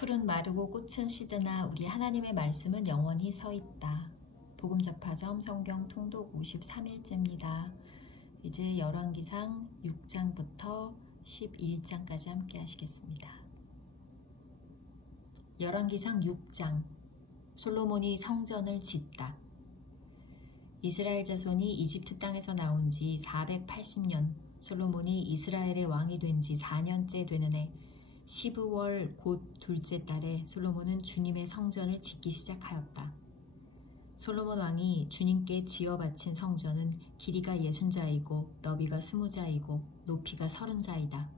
풀은 마르고 꽃은 시드나 우리 하나님의 말씀은 영원히 서 있다. 복음접하점 성경 통독 53일째입니다. 이제 열왕기상 6장부터 11장까지 함께 하시겠습니다. 열왕기상 6장 솔로몬이 성전을 짓다. 이스라엘 자손이 이집트 땅에서 나온 지 480년, 솔로몬이 이스라엘의 왕이 된 지 4년째 되는 해 12월 곧 둘째 달에 솔로몬은 주님의 성전을 짓기 시작하였다. 솔로몬 왕이 주님께 지어 바친 성전은 길이가 60자이고 너비가 20자이고 높이가 30자이다.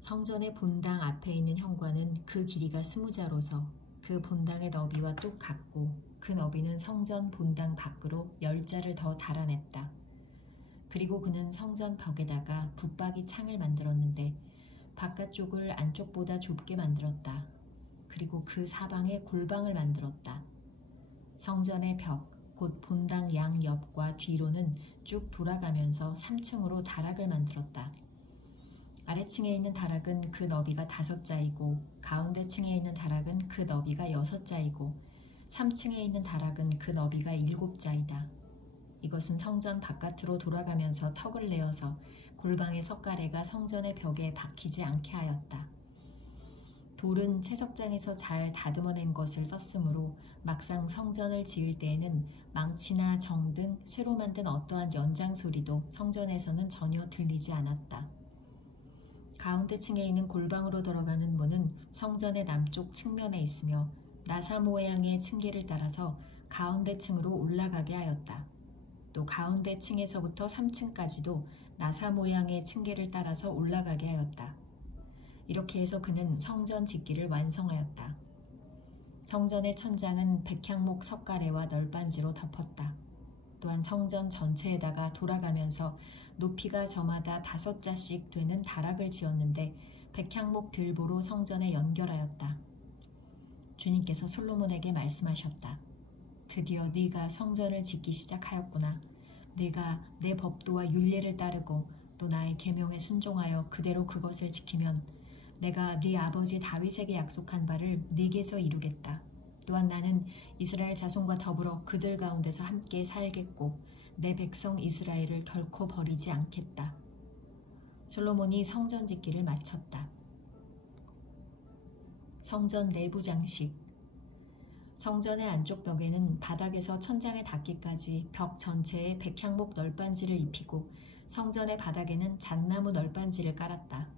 성전의 본당 앞에 있는 현관은 그 길이가 20자로서 그 본당의 너비와 똑같고 그 너비는 성전 본당 밖으로 10자를 더 달아냈다. 그리고 그는 성전 벽에다가 붙박이 창을 만들었는데 바깥쪽을 안쪽보다 좁게 만들었다. 그리고 그 사방에 골방을 만들었다. 성전의 벽, 곧 본당 양옆과 뒤로는 쭉 돌아가면서 3층으로 다락을 만들었다. 아래층에 있는 다락은 그 너비가 5자이고 가운데 층에 있는 다락은 그 너비가 6자이고 3층에 있는 다락은 그 너비가 7자이다. 이것은 성전 바깥으로 돌아가면서 턱을 내어서 골방의 석가래가 성전의 벽에 박히지 않게 하였다. 돌은 채석장에서 잘 다듬어낸 것을 썼으므로 막상 성전을 지을 때에는 망치나 정 등 쇠로 만든 어떠한 연장 소리도 성전에서는 전혀 들리지 않았다. 가운데 층에 있는 골방으로 들어가는 문은 성전의 남쪽 측면에 있으며 나사 모양의 층계를 따라서 가운데 층으로 올라가게 하였다. 또 가운데 층에서부터 3층까지도 나사 모양의 층계를 따라서 올라가게 하였다. 이렇게 해서 그는 성전 짓기를 완성하였다. 성전의 천장은 백향목 석가래와 널빤지로 덮었다. 또한 성전 전체에다가 돌아가면서 높이가 저마다 5자씩 되는 다락을 지었는데 백향목 들보로 성전에 연결하였다. 주님께서 솔로몬에게 말씀하셨다. 드디어 네가 성전을 짓기 시작하였구나. 네가 내 법도와 율례를 따르고 또 나의 계명에 순종하여 그대로 그것을 지키면 내가 네 아버지 다윗에게 약속한 바를 네게서 이루겠다. 또한 나는 이스라엘 자손과 더불어 그들 가운데서 함께 살겠고 내 백성 이스라엘을 결코 버리지 않겠다. 솔로몬이 성전 짓기를 마쳤다. 성전 내부 장식. 성전의 안쪽 벽에는 바닥에서 천장에 닿기까지 벽 전체에 백향목 널빤지를 입히고 성전의 바닥에는 잣나무 널빤지를 깔았다.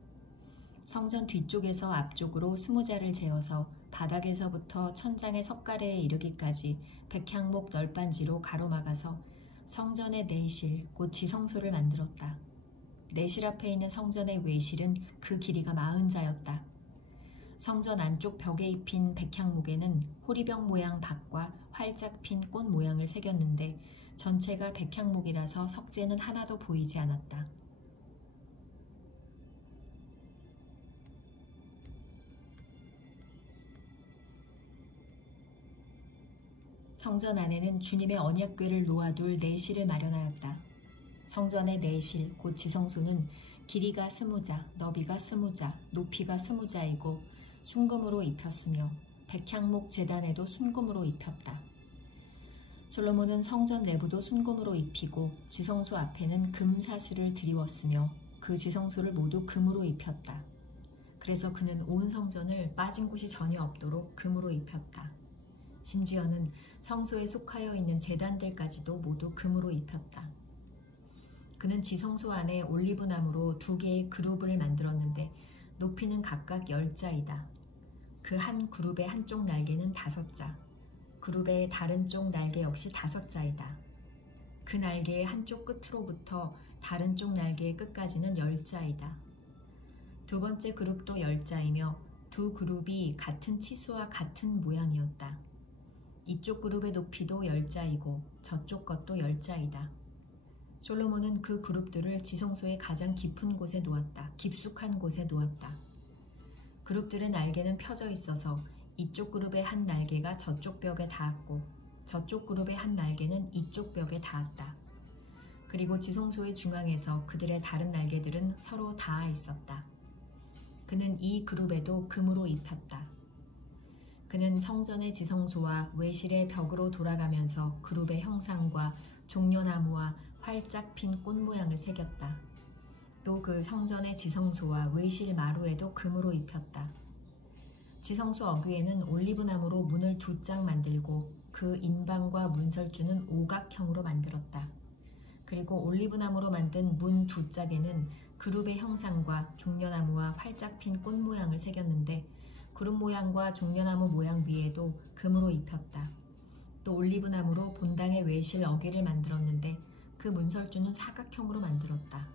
성전 뒤쪽에서 앞쪽으로 20자를 재어서 바닥에서부터 천장의 석가래에 이르기까지 백향목 널빤지로 가로막아서 성전의 내실, 곧 지성소를 만들었다. 내실 앞에 있는 성전의 외실은 그 길이가 40자였다. 성전 안쪽 벽에 입힌 백향목에는 호리병 모양 박과 활짝 핀 꽃 모양을 새겼는데 전체가 백향목이라서 석재는 하나도 보이지 않았다. 성전 안에는 주님의 언약궤를 놓아둘 내실을 마련하였다. 성전의 내실, 곧 지성소는 길이가 20자, 너비가 20자, 높이가 20자이고 순금으로 입혔으며 백향목 제단에도 순금으로 입혔다. 솔로몬은 성전 내부도 순금으로 입히고 지성소 앞에는 금 사슬을 드리웠으며 그 지성소를 모두 금으로 입혔다. 그래서 그는 온 성전을 빠진 곳이 전혀 없도록 금으로 입혔다. 심지어는 성소에 속하여 있는 제단들까지도 모두 금으로 입혔다. 그는 지성소 안에 올리브나무로 2개의 그룹을 만들었는데 높이는 각각 10자이다. 그 한 그룹의 한쪽 날개는 5자, 그룹의 다른 쪽 날개 역시 5자이다. 그 날개의 한쪽 끝으로부터 다른 쪽 날개의 끝까지는 10자이다. 두 번째 그룹도 10자이며 두 그룹이 같은 치수와 같은 모양이었다. 이쪽 그룹의 높이도 10자이고 저쪽 것도 10자이다. 솔로몬은 그 그룹들을 지성소의 가장 깊은 곳에 놓았다. 깊숙한 곳에 놓았다. 그룹들의 날개는 펴져 있어서 이쪽 그룹의 한 날개가 저쪽 벽에 닿았고 저쪽 그룹의 한 날개는 이쪽 벽에 닿았다. 그리고 지성소의 중앙에서 그들의 다른 날개들은 서로 닿아 있었다. 그는 이 그룹에도 금으로 입혔다. 그는 성전의 지성소와 외실의 벽으로 돌아가면서 그룹의 형상과 종려나무와 활짝 핀 꽃 모양을 새겼다. 또 그 성전의 지성소와 외실 마루에도 금으로 입혔다. 지성소 어귀에는 올리브나무로 문을 2짝 만들고 그 인방과 문설주는 오각형으로 만들었다. 그리고 올리브나무로 만든 문 2짝에는 그룹의 형상과 종려나무와 활짝 핀 꽃 모양을 새겼는데 그룹 모양과 종려나무 모양 위에도 금으로 입혔다. 또 올리브나무로 본당의 외실 어귀를 만들었는데 그 문설주는 사각형으로 만들었다.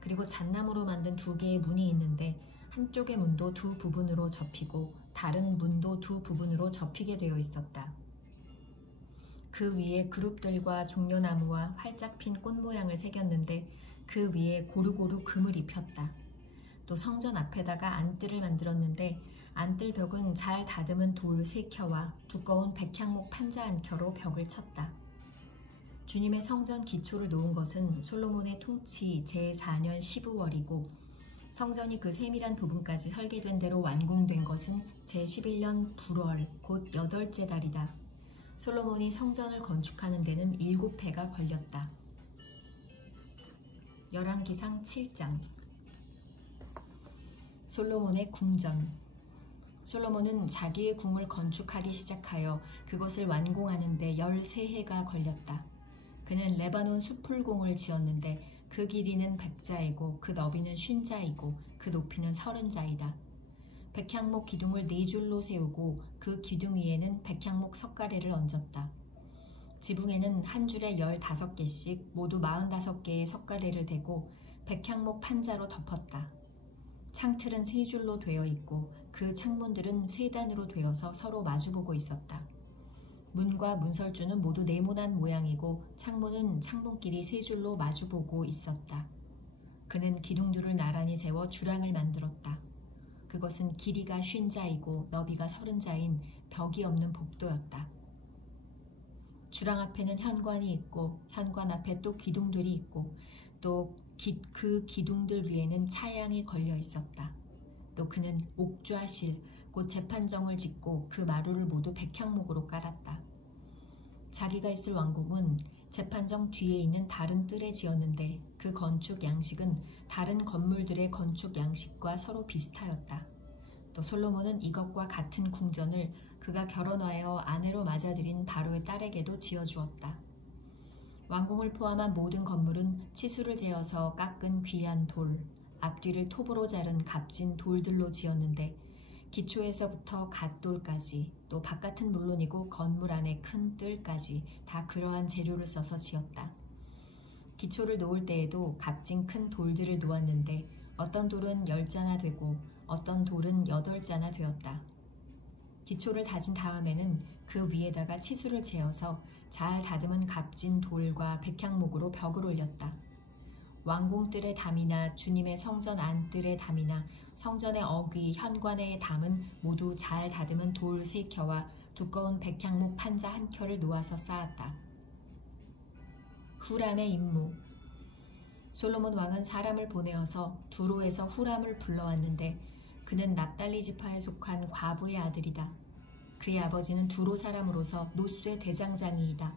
그리고 잣나무로 만든 2개의 문이 있는데 한쪽의 문도 2 부분으로 접히고 다른 문도 2 부분으로 접히게 되어 있었다. 그 위에 그룹들과 종려나무와 활짝 핀 꽃 모양을 새겼는데 그 위에 고루고루 금을 입혔다. 또 성전 앞에다가 안뜰을 만들었는데 안뜰 벽은 잘 다듬은 돌 3켜와 두꺼운 백향목 판자 1켜로 벽을 쳤다. 주님의 성전 기초를 놓은 것은 솔로몬의 통치 제4년 15월이고 성전이 그 세밀한 부분까지 설계된 대로 완공된 것은 제11년 불월 곧 8째 달이다. 솔로몬이 성전을 건축하는 데는 7해가 걸렸다. 열왕기상 7장. 솔로몬의 궁전. 솔로몬은 자기의 궁을 건축하기 시작하여 그것을 완공하는 데 13해가 걸렸다. 그는 레바논 수풀궁을 지었는데 그 길이는 100자이고 그 너비는 50자이고 그 높이는 30자이다. 백향목 기둥을 4줄로 세우고 그 기둥 위에는 백향목 석가래를 얹었다. 지붕에는 한 줄에 15개씩 모두 45개의 석가래를 대고 백향목 판자로 덮었다. 창틀은 3줄로 되어 있고 그 창문들은 3단으로 되어서 서로 마주보고 있었다. 문과 문설주는 모두 네모난 모양이고 창문은 창문끼리 3줄로 마주보고 있었다. 그는 기둥들을 나란히 세워 주랑을 만들었다. 그것은 길이가 50자이고 너비가 30자인 벽이 없는 복도였다. 주랑 앞에는 현관이 있고 현관 앞에 또 기둥들이 있고 또 그 기둥들 위에는 차양이 걸려 있었다. 또 그는 옥좌실 곧 재판정을 짓고 그 마루를 모두 백향목으로 깔았다. 자기가 있을 왕궁은 재판정 뒤에 있는 다른 뜰에 지었는데 그 건축 양식은 다른 건물들의 건축 양식과 서로 비슷하였다. 또 솔로몬은 이것과 같은 궁전을 그가 결혼하여 아내로 맞아들인 바로의 딸에게도 지어주었다. 왕궁을 포함한 모든 건물은 치수를 재어서 깎은 귀한 돌, 앞뒤를 톱으로 자른 값진 돌들로 지었는데 기초에서부터 갓돌까지 또 바깥은 물론이고 건물 안에 큰 뜰까지 다 그러한 재료를 써서 지었다. 기초를 놓을 때에도 값진 큰 돌들을 놓았는데 어떤 돌은 10자나 되고 어떤 돌은 8자나 되었다. 기초를 다진 다음에는 그 위에다가 치수를 재어서 잘 다듬은 값진 돌과 백향목으로 벽을 올렸다. 왕궁뜰의 담이나 주님의 성전 안뜰의 담이나 성전의 어귀, 현관의 담은 모두 잘 다듬은 돌 3켜와 두꺼운 백향목 판자 1켜를 놓아서 쌓았다. 후람의 임무. 솔로몬 왕은 사람을 보내어서 두로에서 후람을 불러왔는데 그는 납달리 지파에 속한 과부의 아들이다. 그의 아버지는 두로 사람으로서 노쇠 대장장이이다.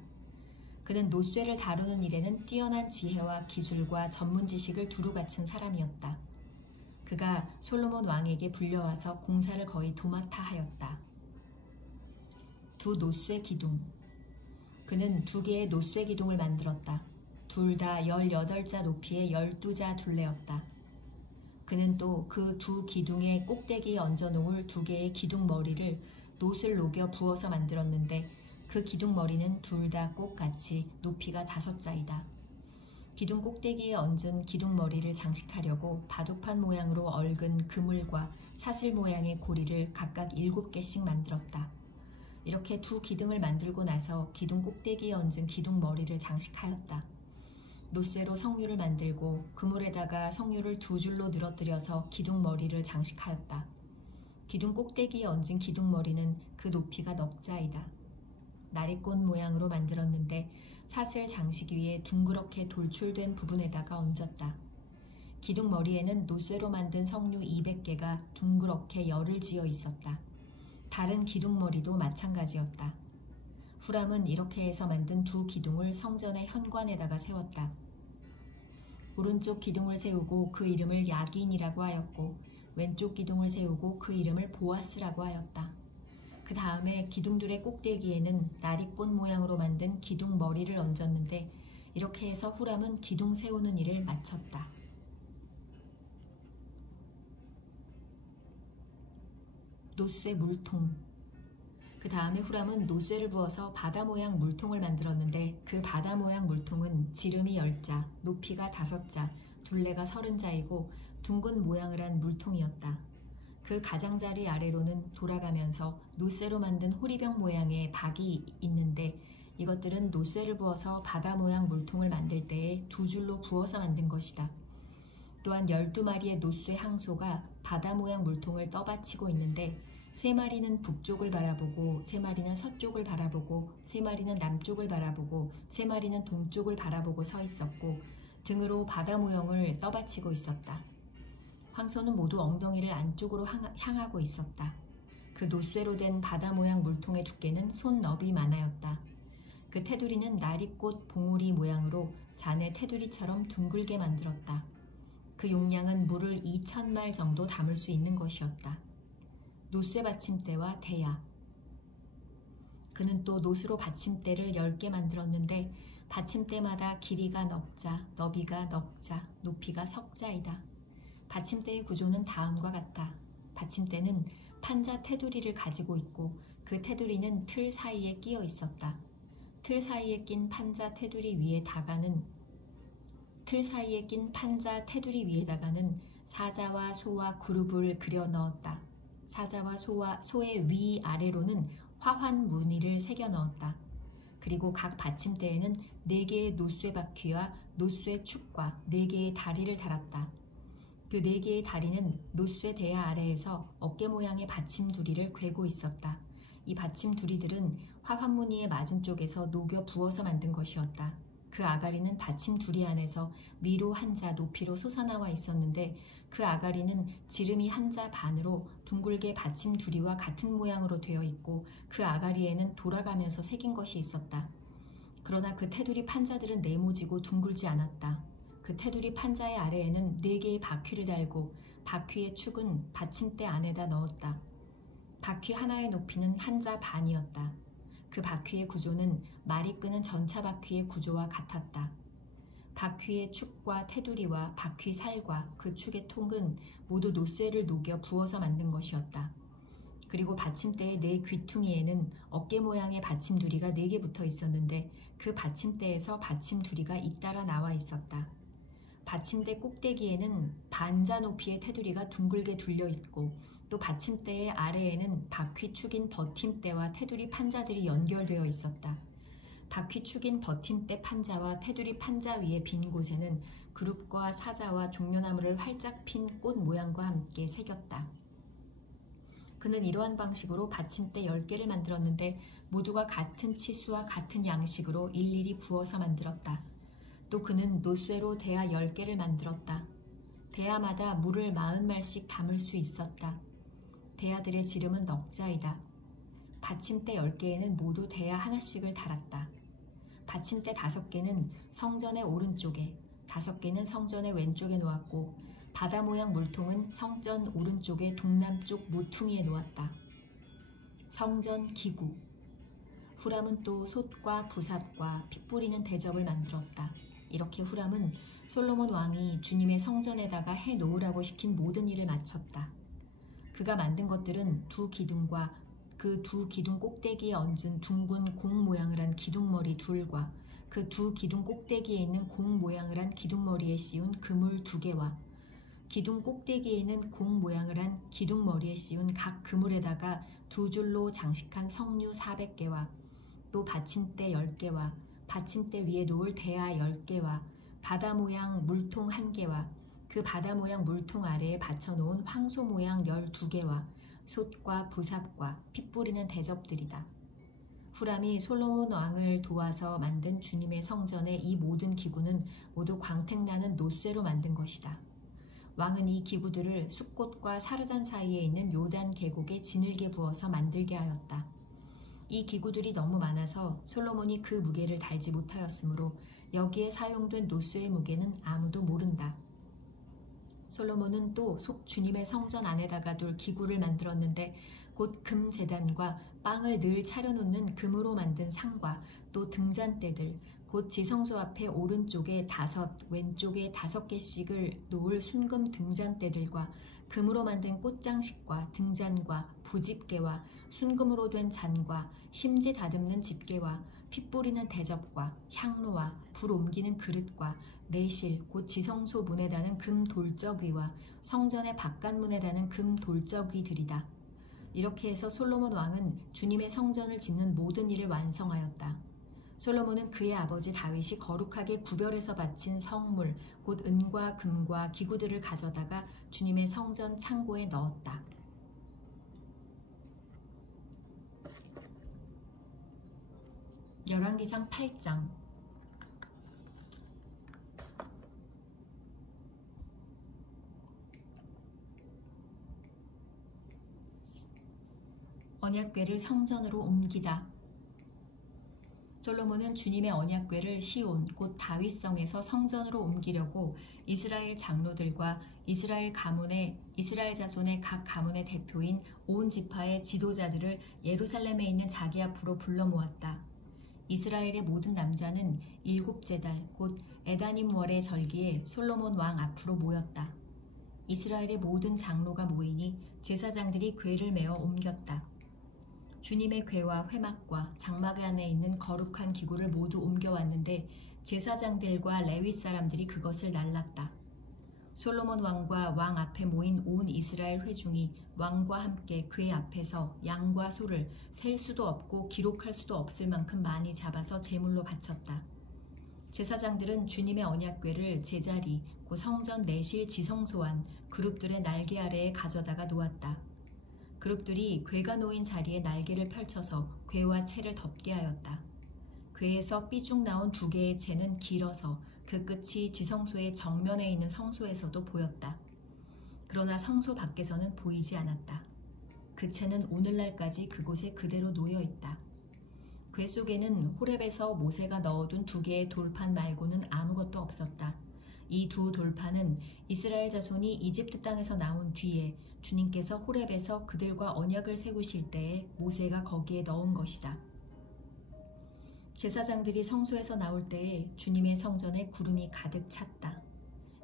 그는 노쇠를 다루는 일에는 뛰어난 지혜와 기술과 전문 지식을 두루 갖춘 사람이었다. 그가 솔로몬 왕에게 불려와서 공사를 거의 도맡아 하였다. 두 노쇠 기둥. 그는 2개의 노쇠 기둥을 만들었다. 둘 다 18자 높이의 12자 둘레였다. 그는 또 그 2 기둥의 꼭대기에 얹어 놓을 2개의 기둥 머리를 놋을 녹여 부어서 만들었는데 그 기둥 머리는 둘 다 똑같이 높이가 5자이다. 기둥 꼭대기에 얹은 기둥 머리를 장식하려고 바둑판 모양으로 얽은 그물과 사슬 모양의 고리를 각각 7개씩 만들었다. 이렇게 2 기둥을 만들고 나서 기둥 꼭대기에 얹은 기둥 머리를 장식하였다. 노쇠로 성류를 만들고 그물에다가 성류를 2줄로 늘어뜨려서 기둥 머리를 장식하였다. 기둥 꼭대기에 얹은 기둥 머리는 그 높이가 넉자이다. 나리꽃 모양으로 만들었는데 사슬 장식 위에 둥그렇게 돌출된 부분에다가 얹었다. 기둥 머리에는 노쇠로 만든 성류 200개가 둥그렇게 열을 지어 있었다. 다른 기둥머리도 마찬가지였다. 후람은 이렇게 해서 만든 두 기둥을 성전의 현관에다가 세웠다. 오른쪽 기둥을 세우고 그 이름을 야긴이라고 하였고 왼쪽 기둥을 세우고 그 이름을 보아스라고 하였다. 그 다음에 기둥들의 꼭대기에는 나리꽃 모양으로 만든 기둥 머리를 얹었는데 이렇게 해서 후람은 기둥 세우는 일을 마쳤다. 노쇠 물통. 그 다음에 후람은 노쇠를 부어서 바다 모양 물통을 만들었는데 그 바다 모양 물통은 지름이 10자, 높이가 5자, 둘레가 30자이고 둥근 모양을 한 물통이었다. 그 가장자리 아래로는 돌아가면서 노쇠로 만든 호리병 모양의 박이 있는데 이것들은 노쇠를 부어서 바다 모양 물통을 만들 때에 두 줄로 부어서 만든 것이다. 또한 12마리의 노쇠 항소가 바다 모양 물통을 떠받치고 있는데 3마리는 북쪽을 바라보고 3마리는 서쪽을 바라보고 3마리는 남쪽을 바라보고 3마리는 동쪽을 바라보고 서 있었고 등으로 바다 모형을 떠받치고 있었다. 황소는 모두 엉덩이를 안쪽으로 향하고 있었다. 그 노쇠로 된 바다 모양 물통의 두께는 손 너비만하였다. 그 테두리는 나리꽃 봉우리 모양으로 잔의 테두리처럼 둥글게 만들었다. 그 용량은 물을 2,000말 정도 담을 수 있는 것이었다. 노쇠 받침대와 대야. 그는 또 노수로 받침대를 10개 만들었는데 받침대마다 길이가 넉자, 너비가 넉자, 높이가 석자이다. 받침대의 구조는 다음과 같다. 받침대는 판자 테두리를 가지고 있고 그 테두리는 틀 사이에 끼어 있었다. 틀 사이에 낀 판자 테두리 위에다가는 사자와 소와 그룹을 그려 넣었다. 사자와 소의 위 아래로는 화환 무늬를 새겨 넣었다. 그리고 각 받침대에는 4개의 노쇠 바퀴와 노쇠 축과 4개의 다리를 달았다. 그 4개의 다리는 노쇠 대야 아래에서 어깨 모양의 받침 두리를 꿰고 있었다. 이 받침 두리들은 화환 무늬의 맞은쪽에서 녹여 부어서 만든 것이었다. 그 아가리는 받침 두리 안에서 위로 1자 높이로 솟아나와 있었는데 그 아가리는 지름이 1자 반으로 둥글게 받침 두리와 같은 모양으로 되어 있고 그 아가리에는 돌아가면서 새긴 것이 있었다. 그러나 그 테두리 판자들은 네모지고 둥글지 않았다. 그 테두리 판자의 아래에는 4개의 바퀴를 달고 바퀴의 축은 받침대 안에다 넣었다. 바퀴 하나의 높이는 1자 반이었다. 그 바퀴의 구조는 말이 끄는 전차 바퀴의 구조와 같았다. 바퀴의 축과 테두리와 바퀴 살과 그 축의 통은 모두 노쇠를 녹여 부어서 만든 것이었다. 그리고 받침대의 4 귀퉁이에는 어깨 모양의 받침 두리가 4개 붙어 있었는데 그 받침대에서 받침 두리가 잇따라 나와 있었다. 받침대 꼭대기에는 반자 높이의 테두리가 둥글게 둘려 있고 또 받침대의 아래에는 바퀴축인 버팀대와 테두리 판자들이 연결되어 있었다. 바퀴축인 버팀대 판자와 테두리 판자 위의 빈 곳에는 그룹과 사자와 종려나무를 활짝 핀 꽃 모양과 함께 새겼다. 그는 이러한 방식으로 받침대 10개를 만들었는데 모두가 같은 치수와 같은 양식으로 일일이 부어서 만들었다. 또 그는 노쇠로 대야 10개를 만들었다. 대야마다 물을 40말씩 담을 수 있었다. 대야들의 지름은 넉자이다. 받침대 10개에는 모두 대야 하나씩을 달았다. 받침대 5개는 성전의 오른쪽에, 5개는 성전의 왼쪽에 놓았고 바다 모양 물통은 성전 오른쪽의 동남쪽 모퉁이에 놓았다. 성전 기구. 후람은 또 솥과 부삽과 피 뿌리는 대접을 만들었다. 이렇게 후람은 솔로몬 왕이 주님의 성전에다가 해놓으라고 시킨 모든 일을 마쳤다. 그가 만든 것들은 2 기둥과 그 2 기둥 꼭대기에 얹은 둥근 공 모양을 한 기둥머리 둘과 그 2 기둥 꼭대기에 있는 공 모양을 한 기둥머리에 씌운 그물 2개와 기둥 꼭대기에 있는 공 모양을 한 기둥머리에 씌운 각 그물에다가 2줄로 장식한 석류 400개와 또 받침대 10개와 받침대 위에 놓을 대야 10개와 바다 모양 물통 1개와 그 바다 모양 물통 아래에 받쳐놓은 황소 모양 12개와 솥과 부삽과 피 뿌리는 대접들이다. 후람이 솔로몬 왕을 도와서 만든 주님의 성전의 이 모든 기구는 모두 광택나는 노쇠로 만든 것이다. 왕은 이 기구들을 숫꽃과 사르단 사이에 있는 요단 계곡에 지늘게 부어서 만들게 하였다. 이 기구들이 너무 많아서 솔로몬이 그 무게를 달지 못하였으므로 여기에 사용된 노수의 무게는 아무도 모른다. 솔로몬은 또 주님의 성전 안에다가 둘 기구를 만들었는데 곧 금 제단과 빵을 늘 차려놓는 금으로 만든 상과 또 등잔대들, 곧 지성소 앞에 오른쪽에 5, 왼쪽에 5개씩을 놓을 순금 등잔대들과 금으로 만든 꽃장식과 등잔과 부집게와 순금으로 된 잔과 심지 다듬는 집게와 핏 뿌리는 대접과 향로와 불 옮기는 그릇과 내실 곧 지성소 문에 다는 금 돌적위와 성전의 바깥문에 다는 금 돌적위들이다. 이렇게 해서 솔로몬 왕은 주님의 성전을 짓는 모든 일을 완성하였다. 솔로몬은 그의 아버지 다윗이 거룩하게 구별해서 바친 성물 곧 은과 금과 기구들을 가져다가 주님의 성전 창고에 넣었다. 열왕기상 8장. 언약궤를 성전으로 옮기다. 솔로몬은 주님의 언약궤를 시온 곧 다윗성에서 성전으로 옮기려고 이스라엘 장로들과 이스라엘 자손의 각 가문의 대표인 온 지파의 지도자들을 예루살렘에 있는 자기 앞으로 불러 모았다. 이스라엘의 모든 남자는 7째 달 곧 에다님 월의 절기에 솔로몬 왕 앞으로 모였다. 이스라엘의 모든 장로가 모이니 제사장들이 궤를 메어 옮겼다. 주님의 궤와 회막과 장막 안에 있는 거룩한 기구를 모두 옮겨왔는데 제사장들과 레위 사람들이 그것을 날랐다. 솔로몬 왕과 왕 앞에 모인 온 이스라엘 회중이 왕과 함께 궤 앞에서 양과 소를 셀 수도 없고 기록할 수도 없을 만큼 많이 잡아서 제물로 바쳤다. 제사장들은 주님의 언약궤를 제자리 곧 성전 내실 지성소 안 그룹들의 날개 아래에 가져다가 놓았다. 그룹들이 궤가 놓인 자리에 날개를 펼쳐서 궤와 채를 덮게 하였다. 궤에서 삐죽 나온 2개의 채는 길어서 그 끝이 지성소의 정면에 있는 성소에서도 보였다. 그러나 성소 밖에서는 보이지 않았다. 그 채는 오늘날까지 그곳에 그대로 놓여 있다. 궤 속에는 호렙에서 모세가 넣어둔 2개의 돌판 말고는 아무것도 없었다. 이 2 돌판은 이스라엘 자손이 이집트 땅에서 나온 뒤에 주님께서 호렙에서 그들과 언약을 세우실 때에 모세가 거기에 넣은 것이다. 제사장들이 성소에서 나올 때에 주님의 성전에 구름이 가득 찼다.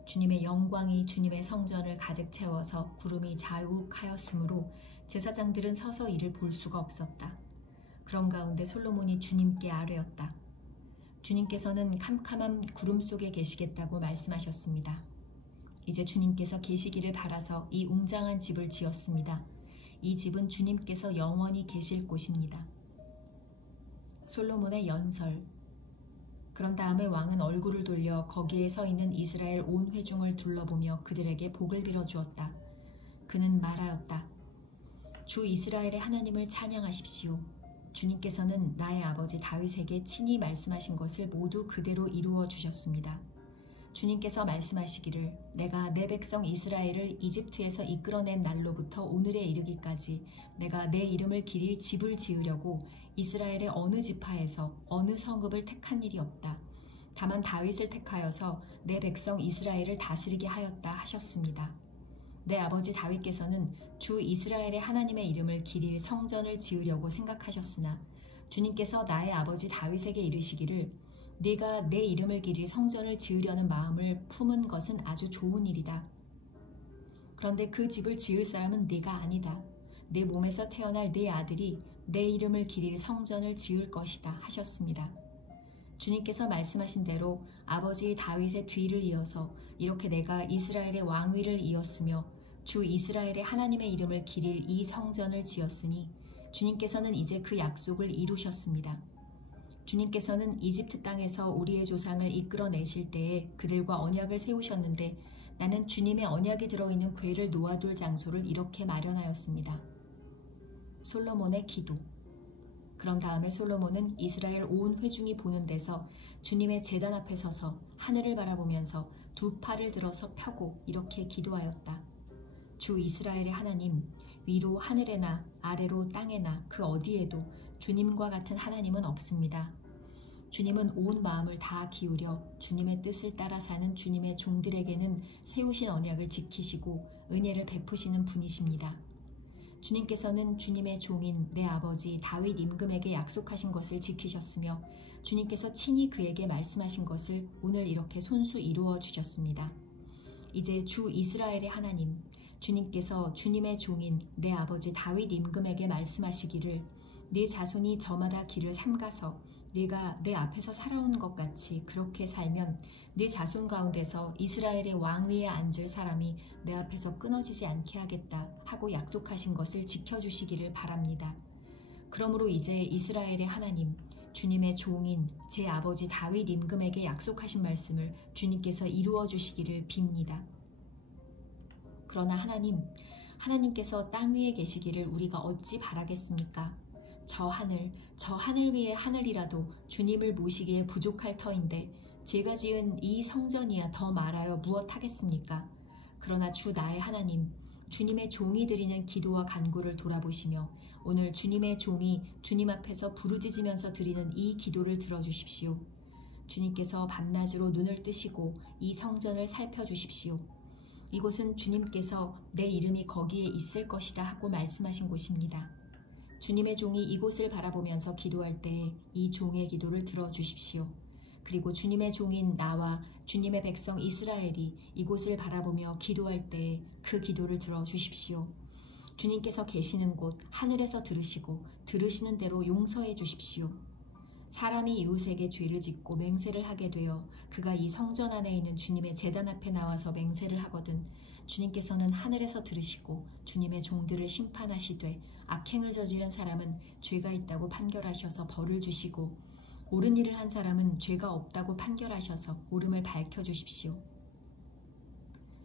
주님의 영광이 주님의 성전을 가득 채워서 구름이 자욱하였으므로 제사장들은 서서 이를 볼 수가 없었다. 그런 가운데 솔로몬이 주님께 아뢰었다. 주님께서는 캄캄한 구름 속에 계시겠다고 말씀하셨습니다. 이제 주님께서 계시기를 바라서 이 웅장한 집을 지었습니다. 이 집은 주님께서 영원히 계실 곳입니다. 솔로몬의 연설. 그런 다음에 왕은 얼굴을 돌려 거기에 서 있는 이스라엘 온 회중을 둘러보며 그들에게 복을 빌어주었다. 그는 말하였다. 주 이스라엘의 하나님을 찬양하십시오. 주님께서는 나의 아버지 다윗에게 친히 말씀하신 것을 모두 그대로 이루어 주셨습니다. 주님께서 말씀하시기를 내가 내 백성 이스라엘을 이집트에서 이끌어낸 날로부터 오늘에 이르기까지 내가 내 이름을 기릴 집을 지으려고 이스라엘의 어느 지파에서 어느 성읍을 택한 일이 없다. 다만 다윗을 택하여서 내 백성 이스라엘을 다스리게 하였다 하셨습니다. 내 아버지 다윗께서는 주 이스라엘의 하나님의 이름을 기릴 성전을 지으려고 생각하셨으나 주님께서 나의 아버지 다윗에게 이르시기를 네가 내 이름을 기릴 성전을 지으려는 마음을 품은 것은 아주 좋은 일이다. 그런데 그 집을 지을 사람은 네가 아니다. 내 몸에서 태어날 네 아들이 내 이름을 기릴 성전을 지을 것이다 하셨습니다. 주님께서 말씀하신 대로 아버지 다윗의 뒤를 이어서 이렇게 내가 이스라엘의 왕위를 이었으며 주 이스라엘의 하나님의 이름을 기릴 이 성전을 지었으니 주님께서는 이제 그 약속을 이루셨습니다. 주님께서는 이집트 땅에서 우리의 조상을 이끌어내실 때에 그들과 언약을 세우셨는데 나는 주님의 언약이 들어있는 궤를 놓아둘 장소를 이렇게 마련하였습니다. 솔로몬의 기도. 그런 다음에 솔로몬은 이스라엘 온 회중이 보는 데서 주님의 제단 앞에 서서 하늘을 바라보면서 두 팔을 들어서 펴고 이렇게 기도하였다. 주 이스라엘의 하나님, 위로 하늘에나 아래로 땅에나 그 어디에도 주님과 같은 하나님은 없습니다. 주님은 온 마음을 다 기울여 주님의 뜻을 따라 사는 주님의 종들에게는 세우신 언약을 지키시고 은혜를 베푸시는 분이십니다. 주님께서는 주님의 종인 내 아버지 다윗 임금에게 약속하신 것을 지키셨으며 주님께서 친히 그에게 말씀하신 것을 오늘 이렇게 손수 이루어 주셨습니다. 이제 주 이스라엘의 하나님, 주님께서 주님의 종인 내 아버지 다윗 임금에게 말씀하시기를 네 자손이 저마다 길을 삼가서 네가 내 앞에서 살아온 것 같이 그렇게 살면 네 자손 가운데서 이스라엘의 왕 위에 앉을 사람이 내 앞에서 끊어지지 않게 하겠다 하고 약속하신 것을 지켜주시기를 바랍니다. 그러므로 이제 이스라엘의 하나님, 주님의 종인 제 아버지 다윗 임금에게 약속하신 말씀을 주님께서 이루어 주시기를 빕니다. 그러나 하나님께서 땅 위에 계시기를 우리가 어찌 바라겠습니까? 저 하늘 위의 하늘이라도 주님을 모시기에 부족할 터인데 제가 지은 이 성전이야 더 말하여 무엇하겠습니까? 그러나 주 나의 하나님, 주님의 종이 드리는 기도와 간구를 돌아보시며 오늘 주님의 종이 주님 앞에서 부르짖으면서 드리는 이 기도를 들어주십시오. 주님께서 밤낮으로 눈을 뜨시고 이 성전을 살펴주십시오. 이곳은 주님께서 내 이름이 거기에 있을 것이다 하고 말씀하신 곳입니다. 주님의 종이 이곳을 바라보면서 기도할 때 이 종의 기도를 들어주십시오. 그리고 주님의 종인 나와 주님의 백성 이스라엘이 이곳을 바라보며 기도할 때 그 기도를 들어주십시오. 주님께서 계시는 곳 하늘에서 들으시고 들으시는 대로 용서해 주십시오. 사람이 이웃에게 죄를 짓고 맹세를 하게 되어 그가 이 성전 안에 있는 주님의 제단 앞에 나와서 맹세를 하거든 주님께서는 하늘에서 들으시고 주님의 종들을 심판하시되 악행을 저지른 사람은 죄가 있다고 판결하셔서 벌을 주시고 옳은 일을 한 사람은 죄가 없다고 판결하셔서 옳음을 밝혀주십시오.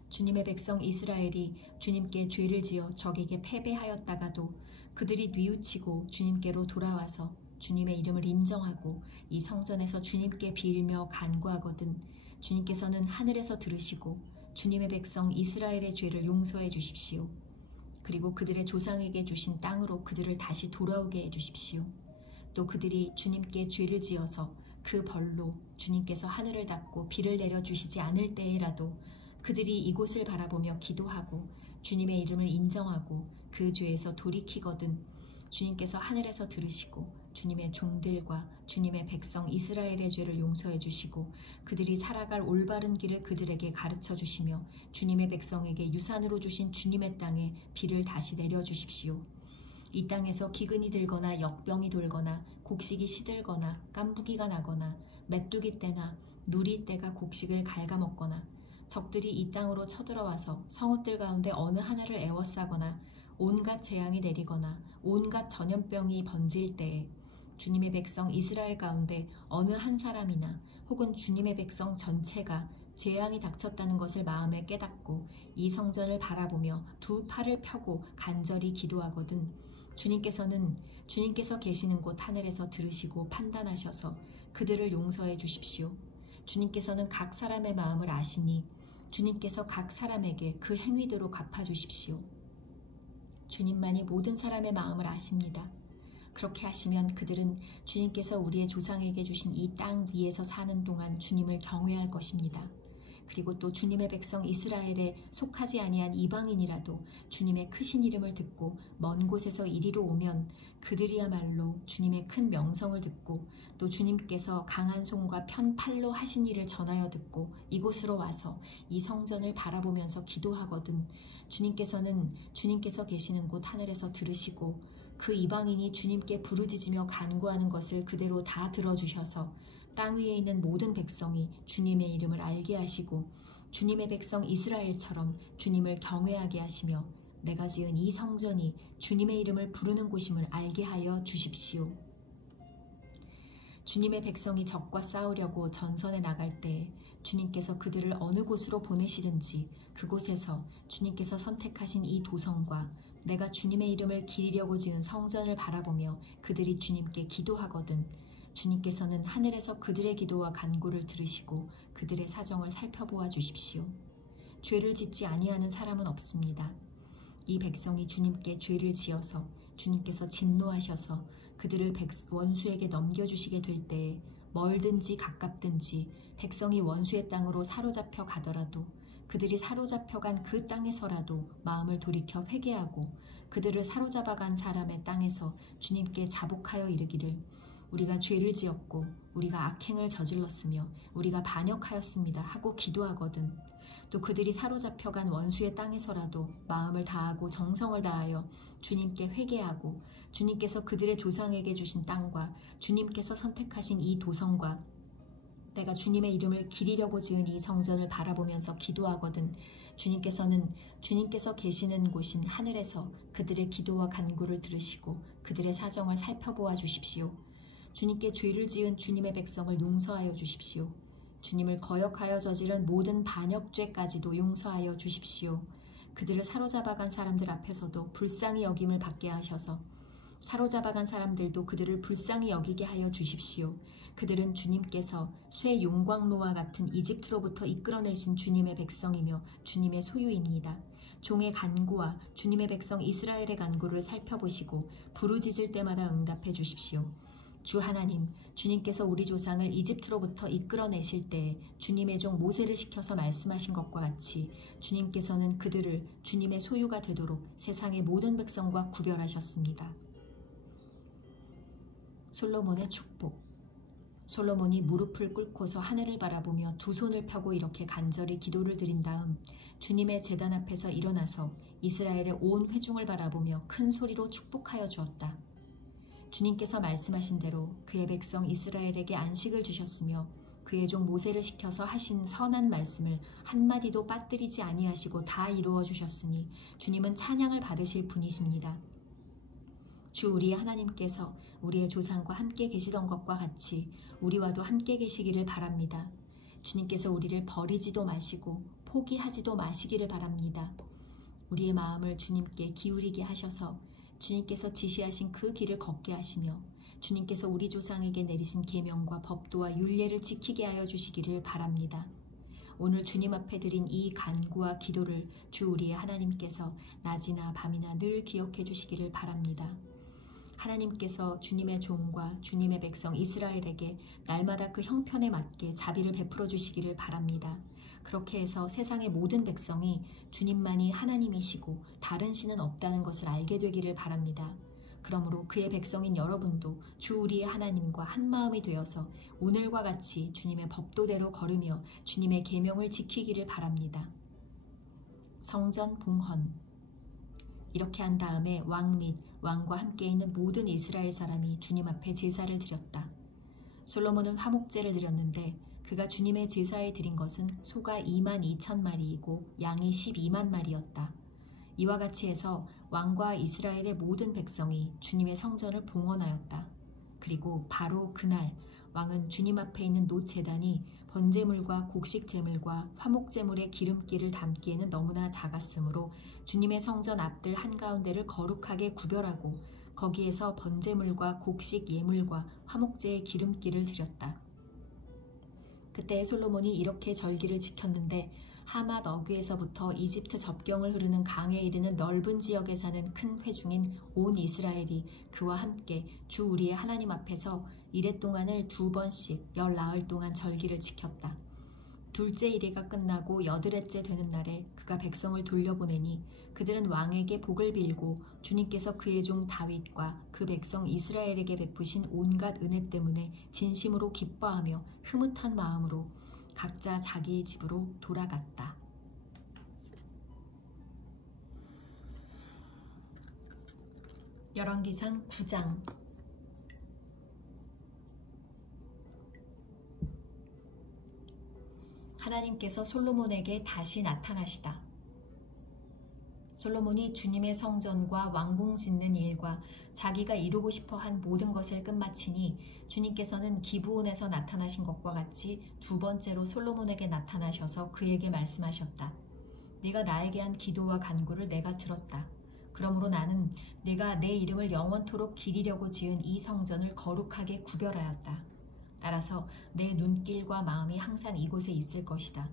주님의 백성 이스라엘이 주님께 죄를 지어 적에게 패배하였다가도 그들이 뉘우치고 주님께로 돌아와서 주님의 이름을 인정하고 이 성전에서 주님께 빌며 간구하거든 주님께서는 하늘에서 들으시고 주님의 백성 이스라엘의 죄를 용서해 주십시오. 그리고 그들의 조상에게 주신 땅으로 그들을 다시 돌아오게 해 주십시오. 또 그들이 주님께 죄를 지어서 그 벌로 주님께서 하늘을 닫고 비를 내려주시지 않을 때에라도 그들이 이곳을 바라보며 기도하고 주님의 이름을 인정하고 그 죄에서 돌이키거든 주님께서 하늘에서 들으시고 주님의 종들과 주님의 백성 이스라엘의 죄를 용서해 주시고 그들이 살아갈 올바른 길을 그들에게 가르쳐 주시며 주님의 백성에게 유산으로 주신 주님의 땅에 비를 다시 내려주십시오. 이 땅에서 기근이 들거나 역병이 돌거나 곡식이 시들거나 깐부기가 나거나 메뚜기 때나 누리 때가 곡식을 갉아먹거나 적들이 이 땅으로 쳐들어와서 성읍들 가운데 어느 하나를 에워싸거나 온갖 재앙이 내리거나 온갖 전염병이 번질 때에 주님의 백성 이스라엘 가운데 어느 한 사람이나 혹은 주님의 백성 전체가 재앙이 닥쳤다는 것을 마음에 깨닫고 이 성전을 바라보며 두 팔을 펴고 간절히 기도하거든 주님께서 계시는 곳 하늘에서 들으시고 판단하셔서 그들을 용서해 주십시오. 주님께서는 각 사람의 마음을 아시니 주님께서 각 사람에게 그 행위대로 갚아주십시오. 주님만이 모든 사람의 마음을 아십니다. 그렇게 하시면 그들은 주님께서 우리의 조상에게 주신 이 땅 위에서 사는 동안 주님을 경외할 것입니다. 그리고 또 주님의 백성 이스라엘에 속하지 아니한 이방인이라도 주님의 크신 이름을 듣고 먼 곳에서 이리로 오면 그들이야말로 주님의 큰 명성을 듣고 또 주님께서 강한 손과 편 팔로 하신 일을 전하여 듣고 이곳으로 와서 이 성전을 바라보면서 기도하거든 주님께서 계시는 곳 하늘에서 들으시고 그 이방인이 주님께 부르짖으며 간구하는 것을 그대로 다 들어주셔서 땅 위에 있는 모든 백성이 주님의 이름을 알게 하시고 주님의 백성 이스라엘처럼 주님을 경외하게 하시며 내가 지은 이 성전이 주님의 이름을 부르는 곳임을 알게 하여 주십시오. 주님의 백성이 적과 싸우려고 전선에 나갈 때 주님께서 그들을 어느 곳으로 보내시든지 그곳에서 주님께서 선택하신 이 도성과 내가 주님의 이름을 기리려고 지은 성전을 바라보며 그들이 주님께 기도하거든 주님께서는 하늘에서 그들의 기도와 간구를 들으시고 그들의 사정을 살펴보아 주십시오. 죄를 짓지 아니하는 사람은 없습니다. 이 백성이 주님께 죄를 지어서 주님께서 진노하셔서 그들을 원수에게 넘겨주시게 될 때에 멀든지 가깝든지 백성이 원수의 땅으로 사로잡혀 가더라도 그들이 사로잡혀간 그 땅에서라도 마음을 돌이켜 회개하고 그들을 사로잡아간 사람의 땅에서 주님께 자복하여 이르기를 우리가 죄를 지었고 우리가 악행을 저질렀으며 우리가 반역하였습니다 하고 기도하거든 또 그들이 사로잡혀간 원수의 땅에서라도 마음을 다하고 정성을 다하여 주님께 회개하고 주님께서 그들의 조상에게 주신 땅과 주님께서 선택하신 이 도성과 내가 주님의 이름을 기리려고 지은 이 성전을 바라보면서 기도하거든 주님께서 계시는 곳인 하늘에서 그들의 기도와 간구를 들으시고 그들의 사정을 살펴보아 주십시오. 주님께 죄를 지은 주님의 백성을 용서하여 주십시오. 주님을 거역하여 저지른 모든 반역죄까지도 용서하여 주십시오. 그들을 사로잡아간 사람들 앞에서도 불쌍히 여김을 받게 하셔서 사로잡아간 사람들도 그들을 불쌍히 여기게 하여 주십시오. 그들은 주님께서 쇠 용광로와 같은 이집트로부터 이끌어내신 주님의 백성이며 주님의 소유입니다. 종의 간구와 주님의 백성 이스라엘의 간구를 살펴보시고 부르짖을 때마다 응답해 주십시오. 주 하나님, 주님께서 우리 조상을 이집트로부터 이끌어내실 때에 주님의 종 모세를 시켜서 말씀하신 것과 같이 주님께서는 그들을 주님의 소유가 되도록 세상의 모든 백성과 구별하셨습니다. 솔로몬의 축복. 솔로몬이 무릎을 꿇고서 하늘을 바라보며 두 손을 펴고 이렇게 간절히 기도를 드린 다음 주님의 제단 앞에서 일어나서 이스라엘의 온 회중을 바라보며 큰 소리로 축복하여 주었다. 주님께서 말씀하신 대로 그의 백성 이스라엘에게 안식을 주셨으며 그의 종 모세를 시켜서 하신 선한 말씀을 한마디도 빠뜨리지 아니하시고 다 이루어 주셨으니 주님은 찬양을 받으실 분이십니다. 주 우리의 하나님께서 우리의 조상과 함께 계시던 것과 같이 우리와도 함께 계시기를 바랍니다. 주님께서 우리를 버리지도 마시고 포기하지도 마시기를 바랍니다. 우리의 마음을 주님께 기울이게 하셔서 주님께서 지시하신 그 길을 걷게 하시며 주님께서 우리 조상에게 내리신 계명과 법도와 율례를 지키게 하여 주시기를 바랍니다. 오늘 주님 앞에 드린 이 간구와 기도를 주 우리의 하나님께서 낮이나 밤이나 늘 기억해 주시기를 바랍니다. 하나님께서 주님의 종과 주님의 백성 이스라엘에게 날마다 그 형편에 맞게 자비를 베풀어 주시기를 바랍니다. 그렇게 해서 세상의 모든 백성이 주님만이 하나님이시고 다른 신은 없다는 것을 알게 되기를 바랍니다. 그러므로 그의 백성인 여러분도 주 우리의 하나님과 한마음이 되어서 오늘과 같이 주님의 법도대로 걸으며 주님의 계명을 지키기를 바랍니다. 성전 봉헌. 이렇게 한 다음에 왕 및 왕과 함께 있는 모든 이스라엘 사람이 주님 앞에 제사를 드렸다. 솔로몬은 화목제를 드렸는데 그가 주님의 제사에 드린 것은 소가 22,000마리이고 양이 120,000마리였다. 이와 같이 해서 왕과 이스라엘의 모든 백성이 주님의 성전을 봉헌하였다. 그리고 바로 그날 왕은 주님 앞에 있는 놋제단이 번제물과 곡식제물과 화목제물의 기름기를 담기에는 너무나 작았으므로 주님의 성전 앞들 한가운데를 거룩하게 구별하고 거기에서 번제물과 곡식 예물과 화목제의 기름기를 드렸다. 그때 솔로몬이 이렇게 절기를 지켰는데 하맛 어귀에서부터 이집트 접경을 흐르는 강에 이르는 넓은 지역에 사는 큰 회중인 온 이스라엘이 그와 함께 주 우리의 하나님 앞에서 이레 동안을 2번씩 10나흘 동안 절기를 지켰다. 둘째 이레가 끝나고 8회째 되는 날에 그가 백성을 돌려보내니 그들은 왕에게 복을 빌고 주님께서 그의 종 다윗과 그 백성 이스라엘에게 베푸신 온갖 은혜 때문에 진심으로 기뻐하며 흐뭇한 마음으로 각자 자기의 집으로 돌아갔다. 열왕기상 9장. 하나님께서 솔로몬에게 다시 나타나시다. 솔로몬이 주님의 성전과 왕궁 짓는 일과 자기가 이루고 싶어한 모든 것을 끝마치니 주님께서는 기브온에서 나타나신 것과 같이 2번째로 솔로몬에게 나타나셔서 그에게 말씀하셨다. 네가 나에게 한 기도와 간구를 내가 들었다. 그러므로 나는 네가 내 이름을 영원토록 기리려고 지은 이 성전을 거룩하게 구별하였다. 따라서 내 눈길과 마음이 항상 이곳에 있을 것이다.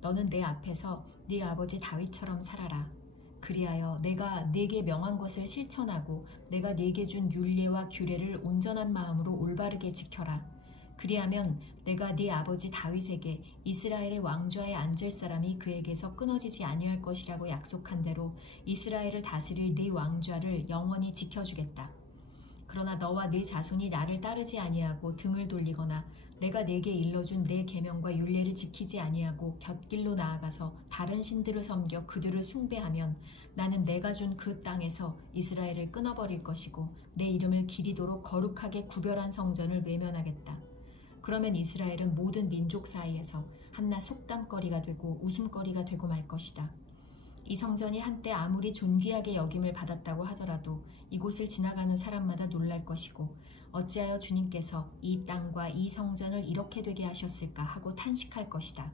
너는 내 앞에서 네 아버지 다윗처럼 살아라. 그리하여 내가 네게 명한 것을 실천하고 내가 네게 준 율례와 규례를 온전한 마음으로 올바르게 지켜라. 그리하면 내가 네 아버지 다윗에게 이스라엘의 왕좌에 앉을 사람이 그에게서 끊어지지 아니할 것이라고 약속한 대로 이스라엘을 다스릴 네 왕좌를 영원히 지켜주겠다. 그러나 너와 네 자손이 나를 따르지 아니하고 등을 돌리거나 내가 네게 일러준 내 계명과 율례를 지키지 아니하고 곁길로 나아가서 다른 신들을 섬겨 그들을 숭배하면 나는 내가 준 그 땅에서 이스라엘을 끊어버릴 것이고 내 이름을 기리도록 거룩하게 구별한 성전을 외면하겠다. 그러면 이스라엘은 모든 민족 사이에서 한낱 속담거리가 되고 웃음거리가 되고 말 것이다. 이 성전이 한때 아무리 존귀하게 여김을 받았다고 하더라도 이곳을 지나가는 사람마다 놀랄 것이고 어찌하여 주님께서 이 땅과 이 성전을 이렇게 되게 하셨을까 하고 탄식할 것이다.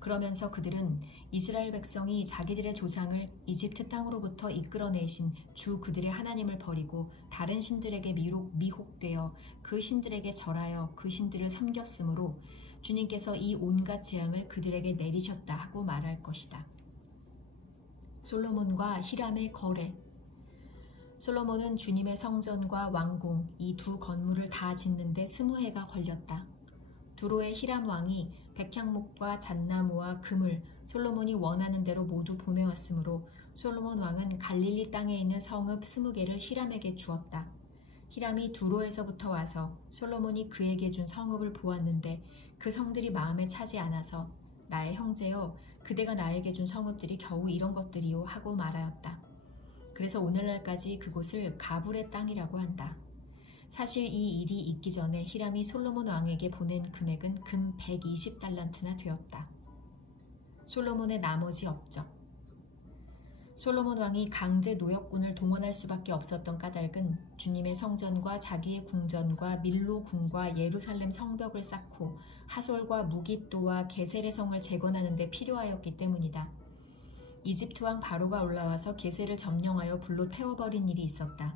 그러면서 그들은 이스라엘 백성이 자기들의 조상을 이집트 땅으로부터 이끌어내신 주 그들의 하나님을 버리고 다른 신들에게 미혹되어 그 신들에게 절하여 그 신들을 섬겼으므로 주님께서 이 온갖 재앙을 그들에게 내리셨다 하고 말할 것이다. 솔로몬과 히람의 거래. 솔로몬은 주님의 성전과 왕궁 이 두 건물을 다 짓는데 20해가 걸렸다. 두로의 히람 왕이 백향목과 잣나무와 금을 솔로몬이 원하는 대로 모두 보내왔으므로 솔로몬 왕은 갈릴리 땅에 있는 성읍 20개를 히람에게 주었다. 히람이 두로에서부터 와서 솔로몬이 그에게 준 성읍을 보았는데 그 성들이 마음에 차지 않아서 나의 형제여 그대가 나에게 준 성읍들이 겨우 이런 것들이요 하고 말하였다. 그래서 오늘날까지 그곳을 가불의 땅이라고 한다. 사실 이 일이 있기 전에 히람이 솔로몬 왕에게 보낸 금액은 금 120달란트나 되었다. 솔로몬의 나머지 업적. 솔로몬 왕이 강제 노역군을 동원할 수밖에 없었던 까닭은 주님의 성전과 자기의 궁전과 밀로 궁과 예루살렘 성벽을 쌓고 하솔과 무깃도와 게셀의 성을 재건하는 데 필요하였기 때문이다. 이집트 왕 바로가 올라와서 게셀을 점령하여 불로 태워버린 일이 있었다.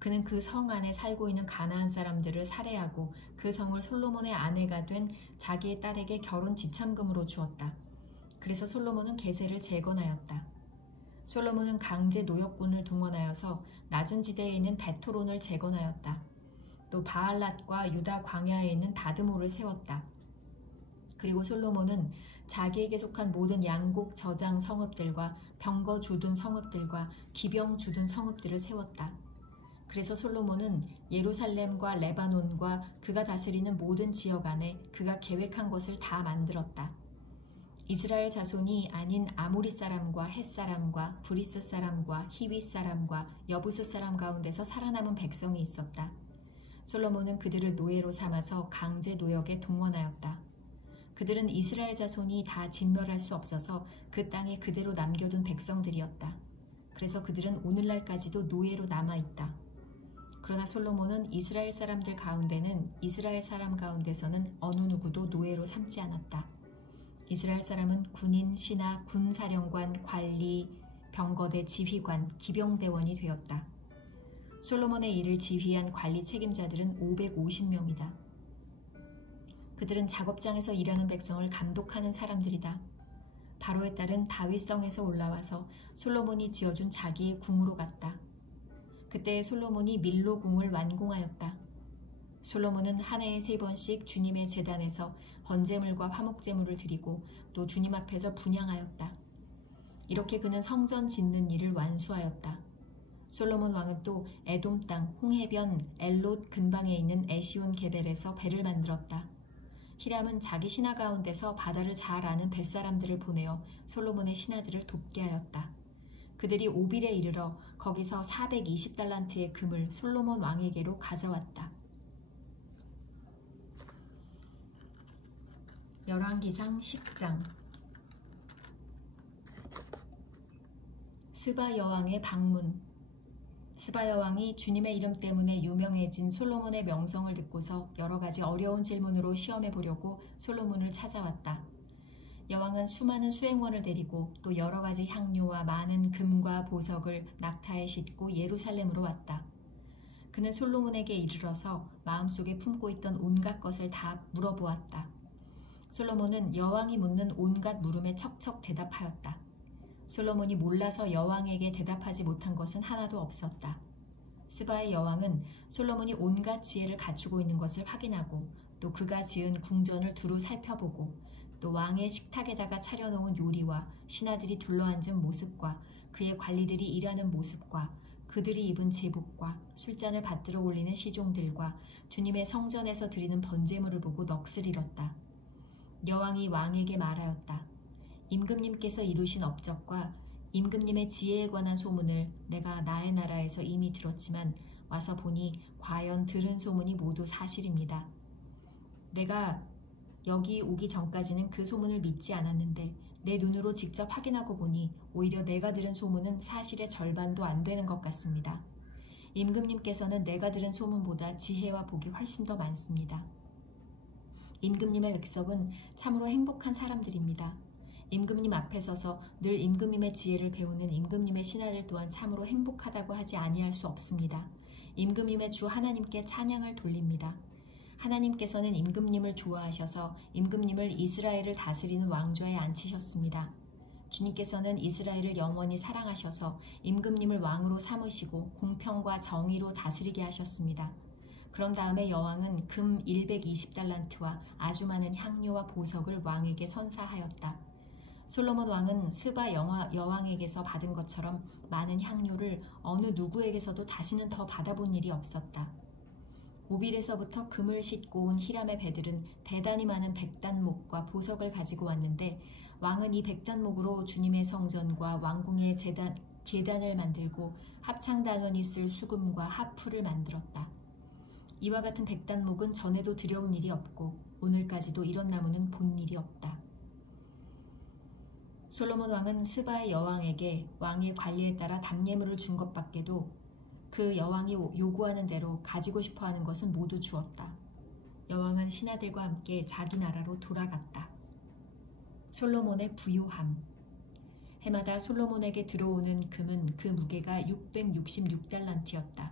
그는 그 성 안에 살고 있는 가나안 사람들을 살해하고 그 성을 솔로몬의 아내가 된 자기의 딸에게 결혼 지참금으로 주었다. 그래서 솔로몬은 게셀을 재건하였다. 솔로몬은 강제 노역군을 동원하여서 낮은 지대에 있는 베토론을 재건하였다. 또 바알랏과 유다 광야에 있는 다드모를 세웠다. 그리고 솔로몬은 자기에게 속한 모든 양곡 저장 성읍들과 병거 주둔 성읍들과 기병 주둔 성읍들을 세웠다. 그래서 솔로몬은 예루살렘과 레바논과 그가 다스리는 모든 지역 안에 그가 계획한 것을 다 만들었다. 이스라엘 자손이 아닌 아모리 사람과 헷 사람과 브리스 사람과 히윗 사람과 여부스 사람 가운데서 살아남은 백성이 있었다. 솔로몬은 그들을 노예로 삼아서 강제 노역에 동원하였다. 그들은 이스라엘 자손이 다 진멸할 수 없어서 그 땅에 그대로 남겨둔 백성들이었다. 그래서 그들은 오늘날까지도 노예로 남아있다. 그러나 솔로몬은 이스라엘 사람들 가운데는 이스라엘 사람 가운데서는 어느 누구도 노예로 삼지 않았다. 이스라엘 사람은 군인, 신하, 군사령관, 관리, 병거대 지휘관, 기병대원이 되었다. 솔로몬의 일을 지휘한 관리 책임자들은 550명이다. 그들은 작업장에서 일하는 백성을 감독하는 사람들이다. 바로의 딸은 다윗성에서 올라와서 솔로몬이 지어준 자기의 궁으로 갔다. 그때 솔로몬이 밀로 궁을 완공하였다. 솔로몬은 한 해에 3번씩 주님의 제단에서 번제물과 화목제물을 드리고 또 주님 앞에서 분향하였다. 이렇게 그는 성전 짓는 일을 완수하였다. 솔로몬 왕은 또 에돔 땅 홍해변 엘롯 근방에 있는 에시온 게벨에서 배를 만들었다. 히람은 자기 신하 가운데서 바다를 잘 아는 뱃사람들을 보내어 솔로몬의 신하들을 돕게 하였다. 그들이 오빌에 이르러 거기서 420달란트의 금을 솔로몬 왕에게로 가져왔다. 열왕기상 10장. 스바 여왕의 방문. 스바 여왕이 주님의 이름 때문에 유명해진 솔로몬의 명성을 듣고서 여러 가지 어려운 질문으로 시험해 보려고 솔로몬을 찾아왔다. 여왕은 수많은 수행원을 데리고 또 여러 가지 향료와 많은 금과 보석을 낙타에 싣고 예루살렘으로 왔다. 그는 솔로몬에게 이르러서 마음속에 품고 있던 온갖 것을 다 물어보았다. 솔로몬은 여왕이 묻는 온갖 물음에 척척 대답하였다. 솔로몬이 몰라서 여왕에게 대답하지 못한 것은 하나도 없었다. 스바의 여왕은 솔로몬이 온갖 지혜를 갖추고 있는 것을 확인하고 또 그가 지은 궁전을 두루 살펴보고 또 왕의 식탁에다가 차려놓은 요리와 신하들이 둘러앉은 모습과 그의 관리들이 일하는 모습과 그들이 입은 제복과 술잔을 받들어 올리는 시종들과 주님의 성전에서 드리는 번제물을 보고 넋을 잃었다. 여왕이 왕에게 말하였다. 임금님께서 이루신 업적과 임금님의 지혜에 관한 소문을 내가 나의 나라에서 이미 들었지만 와서 보니 과연 들은 소문이 모두 사실입니다. 내가 여기 오기 전까지는 그 소문을 믿지 않았는데 내 눈으로 직접 확인하고 보니 오히려 내가 들은 소문은 사실의 절반도 안 되는 것 같습니다. 임금님께서는 내가 들은 소문보다 지혜와 복이 훨씬 더 많습니다. 임금님의 백성은 참으로 행복한 사람들입니다. 임금님 앞에 서서 늘 임금님의 지혜를 배우는 임금님의 신하들 또한 참으로 행복하다고 하지 아니할 수 없습니다. 임금님의 주 하나님께 찬양을 돌립니다. 하나님께서는 임금님을 좋아하셔서 임금님을 이스라엘을 다스리는 왕좌에 앉히셨습니다. 주님께서는 이스라엘을 영원히 사랑하셔서 임금님을 왕으로 삼으시고 공평과 정의로 다스리게 하셨습니다. 그런 다음에 여왕은 금 120달란트와 아주 많은 향료와 보석을 왕에게 선사하였다. 솔로몬 왕은 스바 여왕에게서 받은 것처럼 많은 향료를 어느 누구에게서도 다시는 더 받아본 일이 없었다. 오빌에서부터 금을 싣고 온 히람의 배들은 대단히 많은 백단목과 보석을 가지고 왔는데 왕은 이 백단목으로 주님의 성전과 왕궁의 계단을 만들고 합창단원이 쓸 수금과 하프를 만들었다. 이와 같은 백단목은 전에도 들여온 일이 없고 오늘까지도 이런 나무는 본 일이 없다. 솔로몬 왕은 스바의 여왕에게 왕의 관리에 따라 답례물을 준 것밖에도 그 여왕이 요구하는 대로 가지고 싶어하는 것은 모두 주었다. 여왕은 신하들과 함께 자기 나라로 돌아갔다. 솔로몬의 부요함. 해마다 솔로몬에게 들어오는 금은 그 무게가 666달란트였다.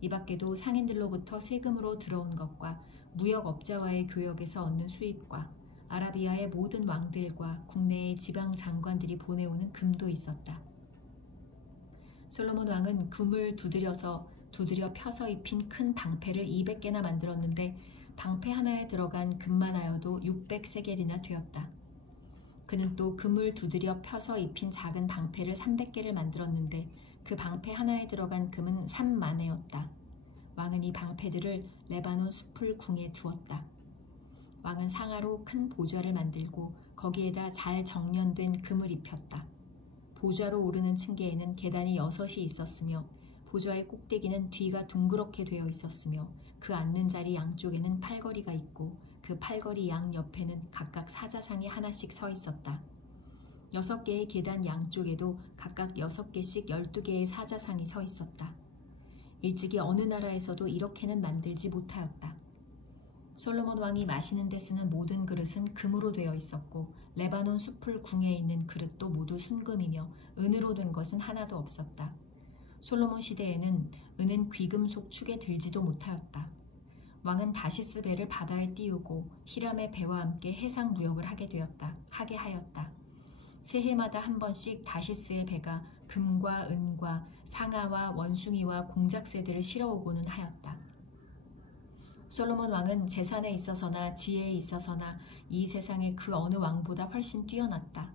이 밖에도 상인들로부터 세금으로 들어온 것과 무역업자와의 교역에서 얻는 수입과 아라비아의 모든 왕들과 국내의 지방 장관들이 보내오는 금도 있었다. 솔로몬 왕은 금을 두드려 펴서 입힌 큰 방패를 200개나 만들었는데 방패 하나에 들어간 금만 하여도 600세겔이나 되었다. 그는 또 금을 두드려 펴서 입힌 작은 방패를 300개를 만들었는데 그 방패 하나에 들어간 금은 3만회였다. 왕은 이 방패들을 레바논 숲을 궁에 두었다. 왕은 상아로 큰 보좌를 만들고 거기에다 잘 정련된 금을 입혔다. 보좌로 오르는 층계에는 계단이 6이 있었으며 보좌의 꼭대기는 뒤가 둥그렇게 되어 있었으며 그 앉는 자리 양쪽에는 팔걸이가 있고 그 팔걸이 양 옆에는 각각 사자상이 하나씩 서 있었다. 6개의 계단 양쪽에도 각각 6개씩 12개의 사자상이 서 있었다. 일찍이 어느 나라에서도 이렇게는 만들지 못하였다. 솔로몬 왕이 마시는 데 쓰는 모든 그릇은 금으로 되어 있었고 레바논 숲을 궁에 있는 그릇도 모두 순금이며 은으로 된 것은 하나도 없었다. 솔로몬 시대에는 은은 귀금속 축에 들지도 못하였다. 왕은 다시스 배를 바다에 띄우고 히람의 배와 함께 해상 무역을 하게 하였다. 새해마다 한 번씩 다시스의 배가 금과 은과 상아와 원숭이와 공작새들을 실어오고는 하였다. 솔로몬 왕은 재산에 있어서나 지혜에 있어서나 이 세상의 그 어느 왕보다 훨씬 뛰어났다.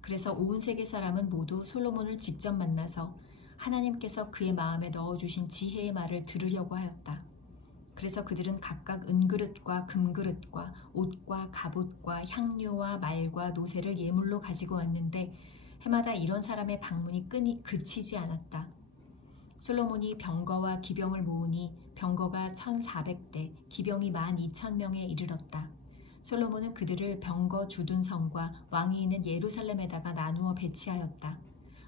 그래서 온 세계 사람은 모두 솔로몬을 직접 만나서 하나님께서 그의 마음에 넣어주신 지혜의 말을 들으려고 하였다. 그래서 그들은 각각 은그릇과 금그릇과 옷과 갑옷과 향료와 말과 노새를 예물로 가지고 왔는데 해마다 이런 사람의 방문이 그치지 않았다. 솔로몬이 병거와 기병을 모으니 병거가 1400대, 기병이 12,000명에 이르렀다. 솔로몬은 그들을 병거 주둔성과 왕이 있는 예루살렘에다가 나누어 배치하였다.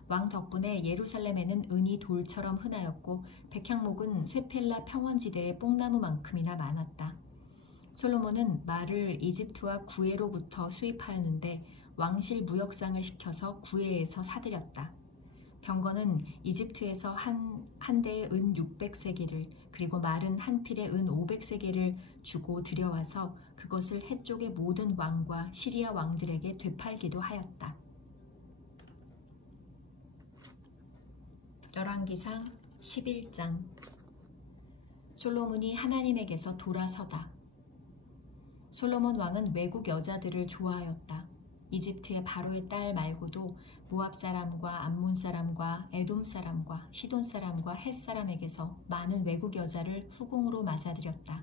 왕 덕분에 예루살렘에는 은이 돌처럼 흔하였고 백향목은 세펠라 평원지대의 뽕나무만큼이나 많았다. 솔로몬은 말을 이집트와 구에로부터 수입하였는데 왕실 무역상을 시켜서 구에에서 사들였다. 병거는 이집트에서 한 대에 은 600세겔을 그리고 말은 한 필에 은 500세겔을 주고 들여와서 그것을 해쪽의 모든 왕과 시리아 왕들에게 되팔기도 하였다. 열왕기상 11장. 솔로몬이 하나님에게서 돌아서다. 솔로몬 왕은 외국 여자들을 좋아하였다. 이집트의 바로의 딸 말고도 모압 사람과 암몬 사람과 에돔 사람과 시돈 사람과 헷 사람에게서 많은 외국 여자를 후궁으로 맞아들였다.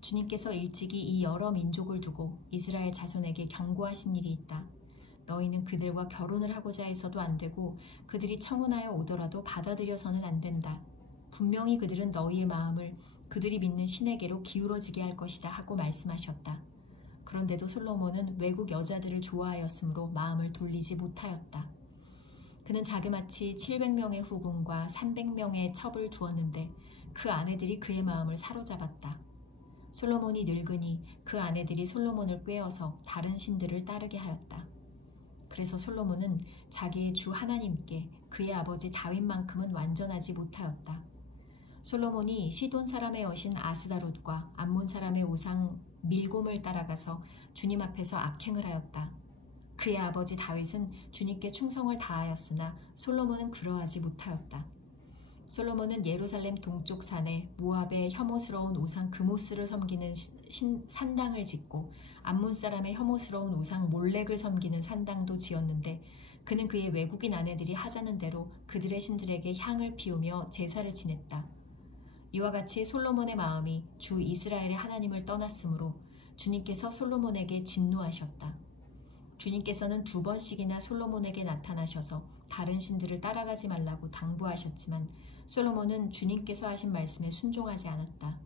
주님께서 일찍이 이 여러 민족을 두고 이스라엘 자손에게 경고하신 일이 있다. 너희는 그들과 결혼을 하고자 해서도 안 되고 그들이 청혼하여 오더라도 받아들여서는 안 된다. 분명히 그들은 너희의 마음을 그들이 믿는 신에게로 기울어지게 할 것이다 하고 말씀하셨다. 그런데도 솔로몬은 외국 여자들을 좋아하였으므로 마음을 돌리지 못하였다. 그는 자그마치 700명의 후궁과 300명의 첩을 두었는데 그 아내들이 그의 마음을 사로잡았다. 솔로몬이 늙으니 그 아내들이 솔로몬을 꾀어서 다른 신들을 따르게 하였다. 그래서 솔로몬은 자기의 주 하나님께 그의 아버지 다윗만큼은 완전하지 못하였다. 솔로몬이 시돈 사람의 여신 아스다롯과 암몬 사람의 우상 밀곰을 따라가서 주님 앞에서 악행을 하였다. 그의 아버지 다윗은 주님께 충성을 다하였으나 솔로몬은 그러하지 못하였다. 솔로몬은 예루살렘 동쪽 산에 모압의 혐오스러운 우상 그모스를 섬기는 산당을 짓고 암몬 사람의 혐오스러운 우상 몰렉을 섬기는 산당도 지었는데 그는 그의 외국인 아내들이 하자는 대로 그들의 신들에게 향을 피우며 제사를 지냈다. 이와 같이 솔로몬의 마음이 주 이스라엘의 하나님을 떠났으므로 주님께서 솔로몬에게 진노하셨다. 주님께서는 2번씩이나 솔로몬에게 나타나셔서 다른 신들을 따라가지 말라고 당부하셨지만 솔로몬은 주님께서 하신 말씀에 순종하지 않았다.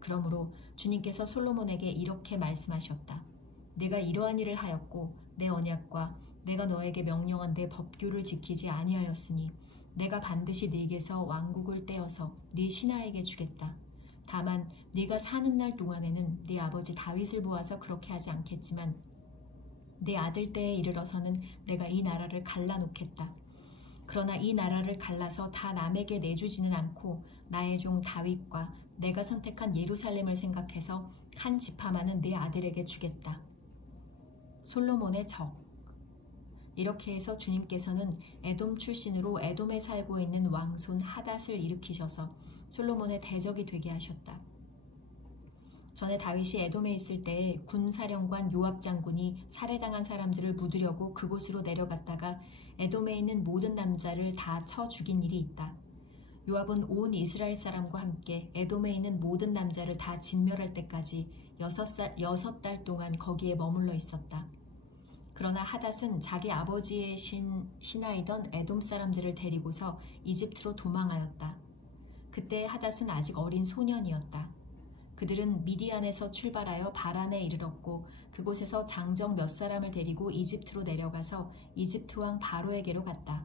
그러므로 주님께서 솔로몬에게 이렇게 말씀하셨다. 내가 이러한 일을 하였고 내 언약과 내가 너에게 명령한 내 법규를 지키지 아니하였으니 내가 반드시 네게서 왕국을 떼어서 네 신하에게 주겠다. 다만 네가 사는 날 동안에는 네 아버지 다윗을 보아서 그렇게 하지 않겠지만 내 아들 때에 이르러서는 내가 이 나라를 갈라놓겠다. 그러나 이 나라를 갈라서 다 남에게 내주지는 않고 나의 종 다윗과 내가 선택한 예루살렘을 생각해서 한 지파만은 내 아들에게 주겠다. 솔로몬의 적. 이렇게 해서 주님께서는 에돔 출신으로 에돔에 살고 있는 왕손 하닷을 일으키셔서 솔로몬의 대적이 되게 하셨다. 전에 다윗이 에돔에 있을 때에 군사령관 요압 장군이 살해당한 사람들을 묻으려고 그곳으로 내려갔다가 에돔에 있는 모든 남자를 다 쳐 죽인 일이 있다. 요압은 온 이스라엘 사람과 함께 에돔에 있는 모든 남자를 다 진멸할 때까지 6달 동안 거기에 머물러 있었다. 그러나 하닷은 자기 아버지의 신하이던 에돔 사람들을 데리고서 이집트로 도망하였다. 그때 하닷은 아직 어린 소년이었다. 그들은 미디안에서 출발하여 바란에 이르렀고 그곳에서 장정 몇 사람을 데리고 이집트로 내려가서 이집트 왕 바로에게로 갔다.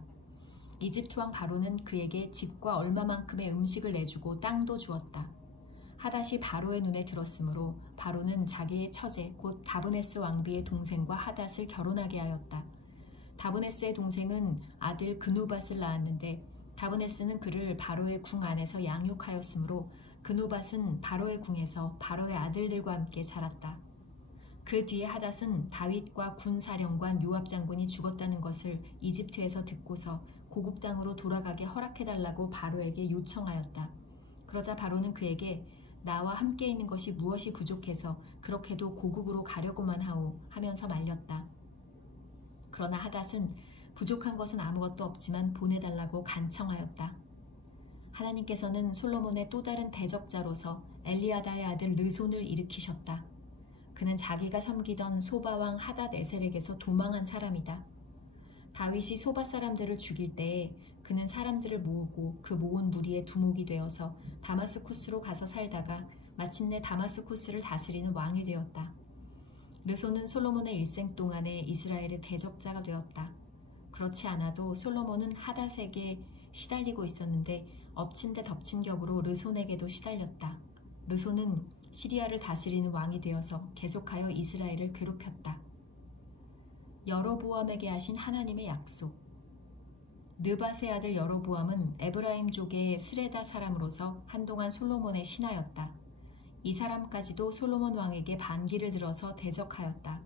이집트 왕 바로는 그에게 집과 얼마만큼의 음식을 내주고 땅도 주었다. 하닷이 바로의 눈에 들었으므로 바로는 자기의 처제 곧 다브네스 왕비의 동생과 하닷을 결혼하게 하였다. 다브네스의 동생은 아들 그누밧을 낳았는데 다브네스는 그를 바로의 궁 안에서 양육하였으므로 그누밧은 바로의 궁에서 바로의 아들들과 함께 자랐다. 그 뒤에 하닷은 다윗과 군사령관 요압 장군이 죽었다는 것을 이집트에서 듣고서 고국 땅으로 돌아가게 허락해달라고 바로에게 요청하였다. 그러자 바로는 그에게 나와 함께 있는 것이 무엇이 부족해서 그렇게도 고국으로 가려고만 하오 하면서 말렸다. 그러나 하닷은 부족한 것은 아무것도 없지만 보내달라고 간청하였다. 하나님께서는 솔로몬의 또 다른 대적자로서 엘리아다의 아들 르손을 일으키셨다. 그는 자기가 섬기던 소바왕 하닷 에셀에게서 도망한 사람이다. 다윗이 소바 사람들을 죽일 때에 그는 사람들을 모으고 그 모은 무리의 두목이 되어서 다마스쿠스로 가서 살다가 마침내 다마스쿠스를 다스리는 왕이 되었다. 르손은 솔로몬의 일생 동안에 이스라엘의 대적자가 되었다. 그렇지 않아도 솔로몬은 하닷에게 시달리고 있었는데 엎친 데 덮친 격으로 르손에게도 시달렸다. 르손은 시리아를 다스리는 왕이 되어서 계속하여 이스라엘을 괴롭혔다. 여로보암에게 하신 하나님의 약속. 느밧의 아들 여로보암은 에브라임족의 스레다 사람으로서 한동안 솔로몬의 신하였다. 이 사람까지도 솔로몬 왕에게 반기를 들어서 대적하였다.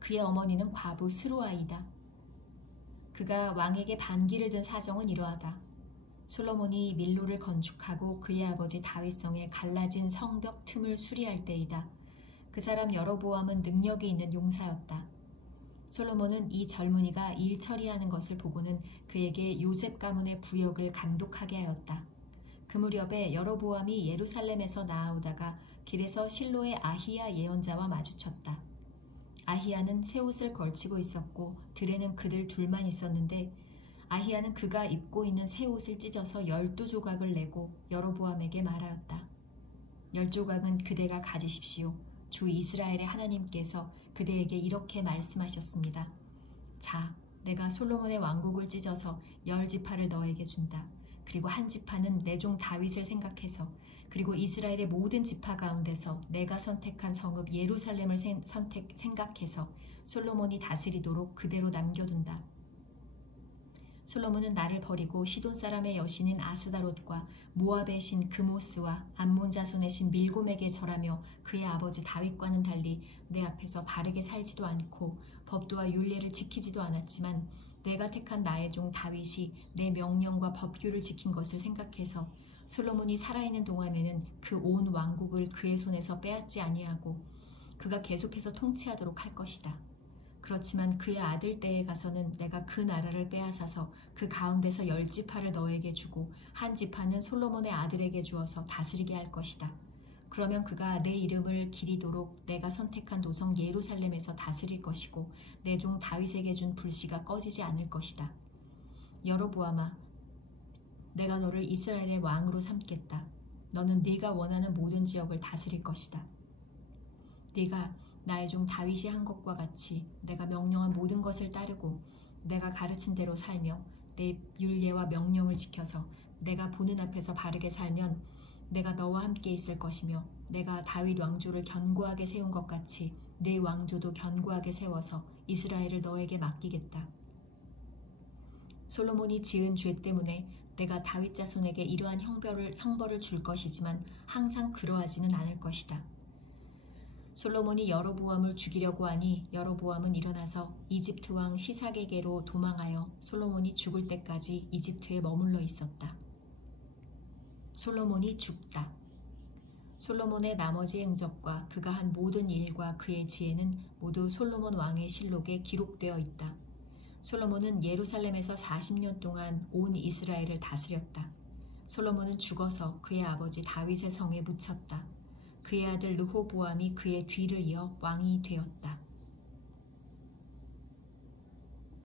그의 어머니는 과부 스루아이다. 그가 왕에게 반기를 든 사정은 이러하다. 솔로몬이 밀로를 건축하고 그의 아버지 다윗성에 갈라진 성벽 틈을 수리할 때이다. 그 사람 여로보암은 능력이 있는 용사였다. 솔로몬은 이 젊은이가 일 처리하는 것을 보고는 그에게 요셉 가문의 부역을 감독하게 하였다. 그 무렵에 여로보암이 예루살렘에서 나아오다가 길에서 실로의 아히야 예언자와 마주쳤다. 아히야는 새 옷을 걸치고 있었고 들에는 그들 둘만 있었는데 아히야는 그가 입고 있는 새 옷을 찢어서 12조각을 내고 여로보암에게 말하였다. 10조각은 그대가 가지십시오. 주 이스라엘의 하나님께서 그대에게 이렇게 말씀하셨습니다. 자, 내가 솔로몬의 왕국을 찢어서 10지파를 너에게 준다. 그리고 한 지파는 내 종 다윗을 생각해서 그리고 이스라엘의 모든 지파 가운데서 내가 선택한 성읍 예루살렘을 생각해서 솔로몬이 다스리도록 그대로 남겨둔다. 솔로몬은 나를 버리고 시돈 사람의 여신인 아스다롯과 모압의 신 그모스와 암몬 자손의 신 밀곰에게 절하며 그의 아버지 다윗과는 달리 내 앞에서 바르게 살지도 않고 법도와 율례를 지키지도 않았지만 내가 택한 나의 종 다윗이 내 명령과 법규를 지킨 것을 생각해서 솔로몬이 살아있는 동안에는 그 온 왕국을 그의 손에서 빼앗지 아니하고 그가 계속해서 통치하도록 할 것이다. 그렇지만 그의 아들 때에 가서는 내가 그 나라를 빼앗아서 그 가운데서 10지파를 너에게 주고 한 지파는 솔로몬의 아들에게 주어서 다스리게 할 것이다. 그러면 그가 내 이름을 기리도록 내가 선택한 도성 예루살렘에서 다스릴 것이고 내 종 다윗에게 준 불씨가 꺼지지 않을 것이다. 여로보암아, 내가 너를 이스라엘의 왕으로 삼겠다. 너는 네가 원하는 모든 지역을 다스릴 것이다. 네가 나의 종 다윗이 한 것과 같이 내가 명령한 모든 것을 따르고 내가 가르친 대로 살며 내 율례와 명령을 지켜서 내가 보는 앞에서 바르게 살면 내가 너와 함께 있을 것이며 내가 다윗 왕조를 견고하게 세운 것 같이 내 왕조도 견고하게 세워서 이스라엘을 너에게 맡기겠다. 솔로몬이 지은 죄 때문에 내가 다윗 자손에게 이러한 형벌을 줄 것이지만 항상 그러하지는 않을 것이다. 솔로몬이 여로보암을 죽이려고 하니 여로보암은 일어나서 이집트 왕 시삭에게로 도망하여 솔로몬이 죽을 때까지 이집트에 머물러 있었다. 솔로몬이 죽다. 솔로몬의 나머지 행적과 그가 한 모든 일과 그의 지혜는 모두 솔로몬 왕의 실록에 기록되어 있다. 솔로몬은 예루살렘에서 40년 동안 온 이스라엘을 다스렸다. 솔로몬은 죽어서 그의 아버지 다윗의 성에 묻혔다. 그의 아들 르호보암이 그의 뒤를 이어 왕이 되었다.